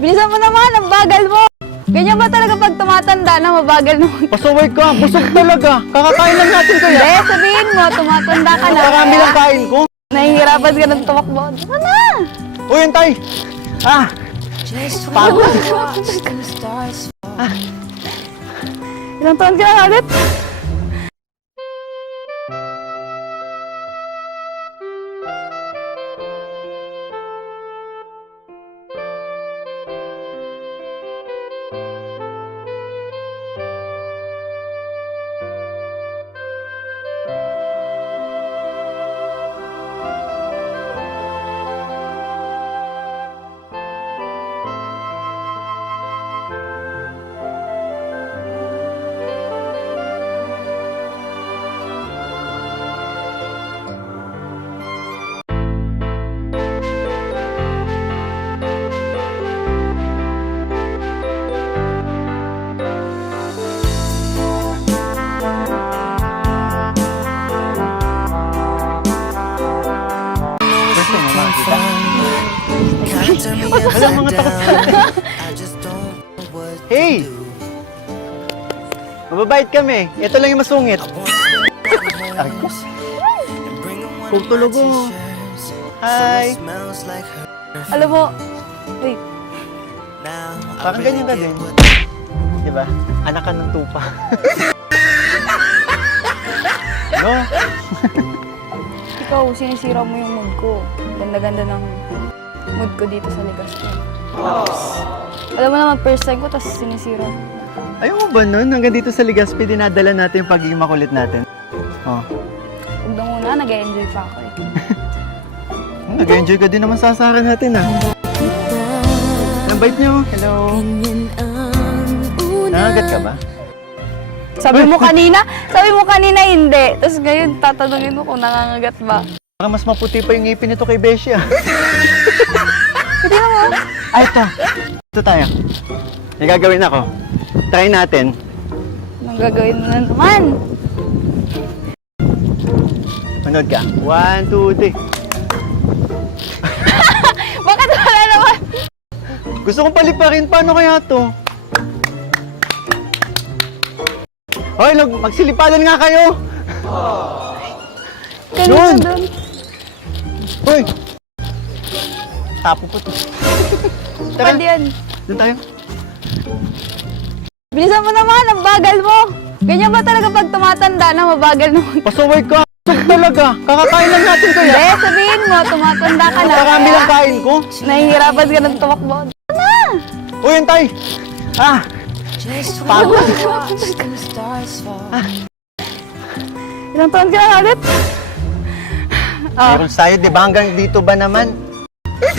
Bilisan mo naman, ang bagal mo. Ganyan ba talaga pag tumatanda na mabagal na Pasaway ka, busog talaga. Kakakain lang natin kuya. Hindi, sabihin mo, tumatanda ka na. Marami lang kain ko. Nahihirapan ka ng tumakbo. Diba na? Uy, Antay! Pagod. Ilang taon ka na ulit? Walang mga takot. Hey! Mababait kami. Ito lang yung masungit. Ay ko. Kung tulog mo. Hi! Alam mo, wait. Parang ganyan ka din. Diba? Anak ka ng tupa. No? Ikaw, sinisira mo yung mood ko. Ganda-ganda ng mood ko dito sa Legazpi. Tapos, alam mo naman, first time ko, tapos sinisira. Ayaw mo ba nun? Hanggang dito sa Legazpi, dinadala natin yung pagiging makulit natin. Oh. Huwag na muna, nag-enjoy pa ako eh. Nag-enjoy ka din naman sa asaran natin ah. Ang bait niyo. Hello. Nangagat ka ba? Sabi mo kanina hindi. Tapos ngayon, tatanungin mo kung nangangagat ba. Baka mas maputi pa yung ngipin nito kay Beshi ah. Hindi naman. Ay, ito. Ito tayo. May gagawin ako. Try natin. Anong gagawin mo na naman? Manood ka. 1, 2, 3. Bakit wala naman? Gusto kong paliparin. Paano kaya to? Hoy, magsilipadan nga kayo. Yun. Doon. Hoy. Tapo po to. Tara, Pwede yan. doon tayo. Bilisan mo naman, ang bagal mo. Ganyan ba talaga pag tumatanda na mabagal na Pasaway ka. Busog talaga. Kakakain lang natin kuya. Hindi, sabihin mo, tumatanda ka na. Marami lang kain ko. Nahihirapan ka ng tumakbo. Diba na? Uy, Antay! Pagod. Ilang taon ka na ulit? Meron sa'yo, di ba? Hanggang dito ba naman?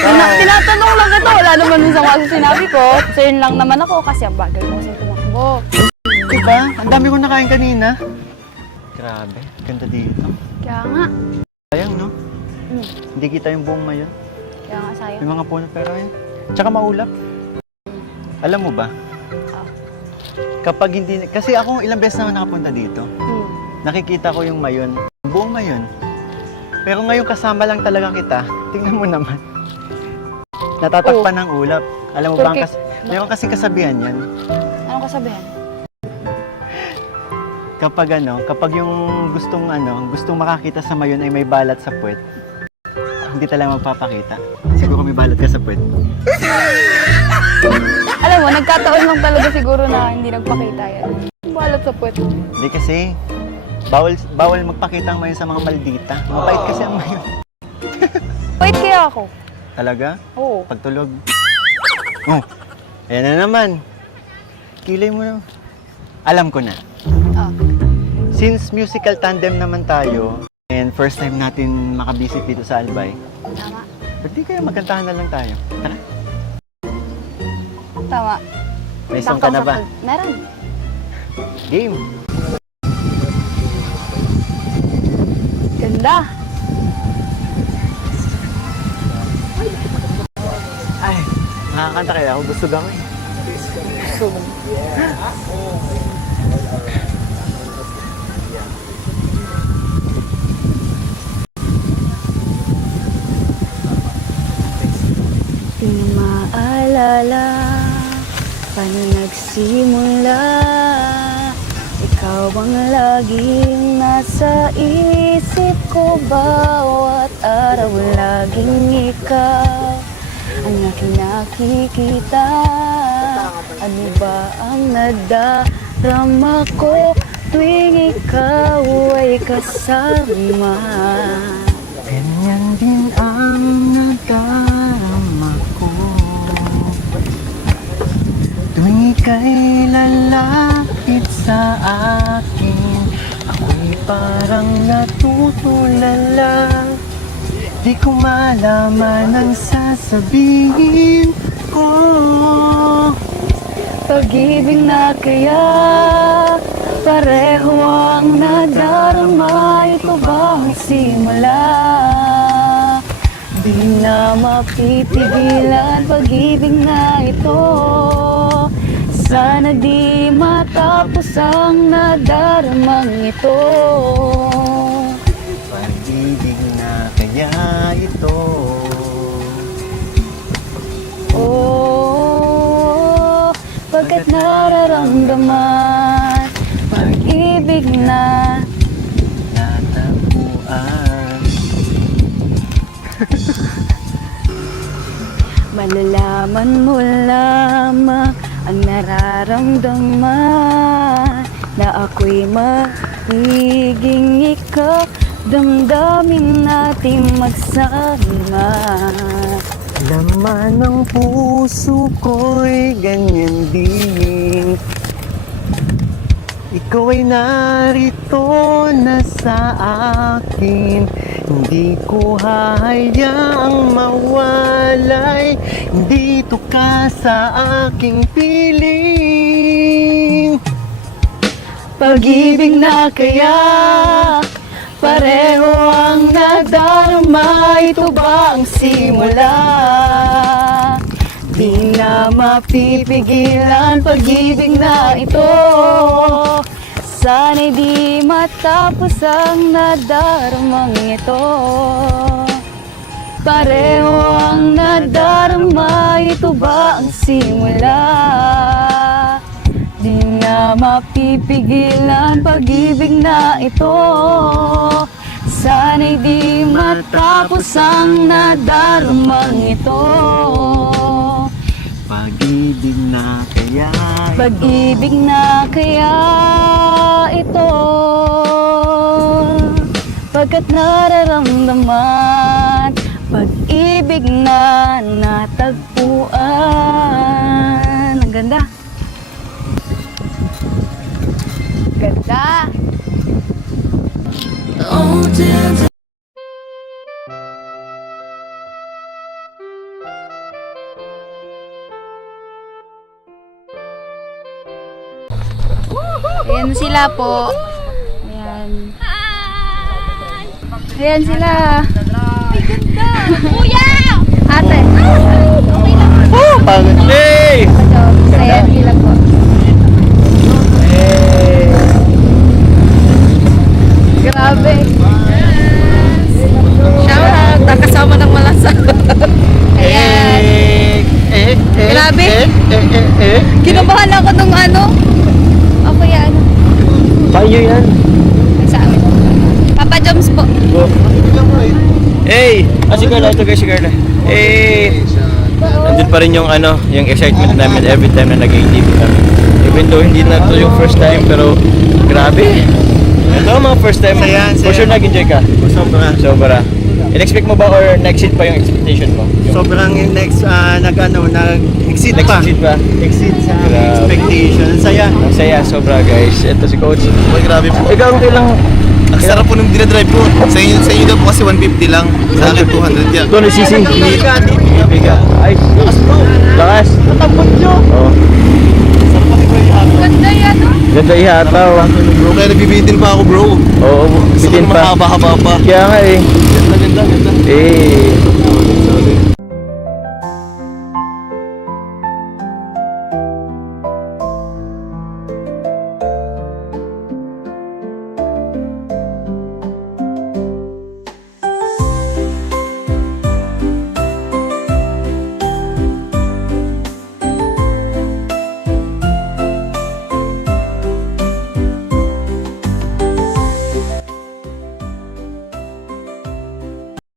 Tinatanong lang kita, wala naman dun sa mga sinabi ko. Concern lang naman ako kasi ang bagal mo kasi tumakbo. Di ba? Ang dami kong nakain kanina. Grabe, ganda dito. Kaya nga. Sayang, no? Hindi kita yung buong mayon. Kaya nga sayang. Yung mga puno, pero yun. Tsaka maulap. Alam mo ba? Kapag hindi... Kasi ako ilang beses naman nakapunta dito. Nakikita ko yung mayon. Buong mayon. Pero ngayon kasama lang talaga kita. Tingnan mo naman. Natatakpan ng ulap. Alam mo ba, meron kasing kasabihan yan. Anong kasabihan? Kapag yung gustong makakita sa mayon ay may balat sa puwet, hindi talaga magpapakita. Siguro may balat ka sa puwet. Alam mo, nagkataon lang talaga siguro na hindi nagpakita yan. Balat sa puwet. Hindi kasi, bawal magpakita ang mayon sa mga maldita. Mabait kasi ang mayon. Wait kaya ako? Talaga? Oo. Pagtulog. Oh, ayan na naman. Kilay mo na. Alam ko na. Ah. Since musical tandem naman tayo, and first time natin makabisit dito sa Albay, Tama. ba't di kaya magkantahan na lang tayo? Tara. Tama. May song ka na ba? Meron. Game. Ganda. Ay, nakakanta kaya ako. Gusto gawin. Tingnan maalala paano nagsimula. Ikaw ang laging nasa isip ko, bawat araw laging ikaw ang aking nakikita. Ano ba ang nadarama ko tuwing ikaw ay kasama? Ganyan din ang nadarama ko tuwing ika'y lalapit sa akin. Ako'y parang natutulala, di ko malaman ang sasabihin ko. Pag-ibig na kaya pareho ang nadarama. Ito ba ang simula? Di na mapipigilan pag-ibig na ito. Sana di matapos ang nadaramang ito. Pag-ibig na kaya ito. Oh, pagkat nararamdaman pag-ibig na Natagpuan. malalaman mo lamang ang nararamdaman na ako'y magiging ikaw. Damdamin natin magsama. Laman ng puso ko'y ganyan din. Ikaw ay narito na sa akin. Hindi ko hahayaang mawalay. Dito ka sa aking piling. Pag-ibig na kaya pareho ang nadarama. Ito ba ang simula? Di na mapipigilan pag-ibig na ito. Sana'y di matapos ang nadaramang ito. Pareho ang nadarama. Ito ba ang simula? Di na mapipigilan pag-ibig na ito. Sana'y di matapos ang nadaramang ito. Pag-ibig na kaya ito. Pag-ibig na kaya ito. Pagkat nararamdaman pag-ibig na natagpuan. Ang ganda. Ganda. Ayan sila po. Ayan. Ayan sila. Ay, ganda. Kuya! Ate. Okay lang. Oh, pangit! Hey! Ayan sila po. Hey! Grabe. Shoutout! Nakasama ng malasa. Ayan. Grabe. Kinabahan ako nung ano. Ako yan. Paano yan? Sa amin. Papa Joms po. Hey! Si Carla, ito guys, si Carla. Hey! Nandun pa rin yung ano, yung excitement namin every time na nag-ATV kami. Even though hindi na to yung first time, pero grabe! Ito mga first time. Saya. For sure nag-enjoy ka. Sobra. Sobra. In-expect mo ba or nag-exceed pa yung expectation mo? Sobrang nag-exceed pa. Nag-exceed pa? Exceed sa Grabe. expectation. Ang saya. Ang saya, sobra guys. Ito si Coach. Uy, grabe po. Ikaw ang kailang... Ang sarap po nung dinadrive ko. Sa inyo daw po kasi 150 lang. Sa akin 200 yan. Ito na sisi. Biga. Ay, lakas bro. Lakas. Natapot nyo. Oo. Ganda yan, no? Ganda ihataw. Bro, kaya nagbibitin pa ako bro. Oo, Gusto ko bitin na pa. mahaba-haba pa. Kaya nga eh. Ganda. Eh,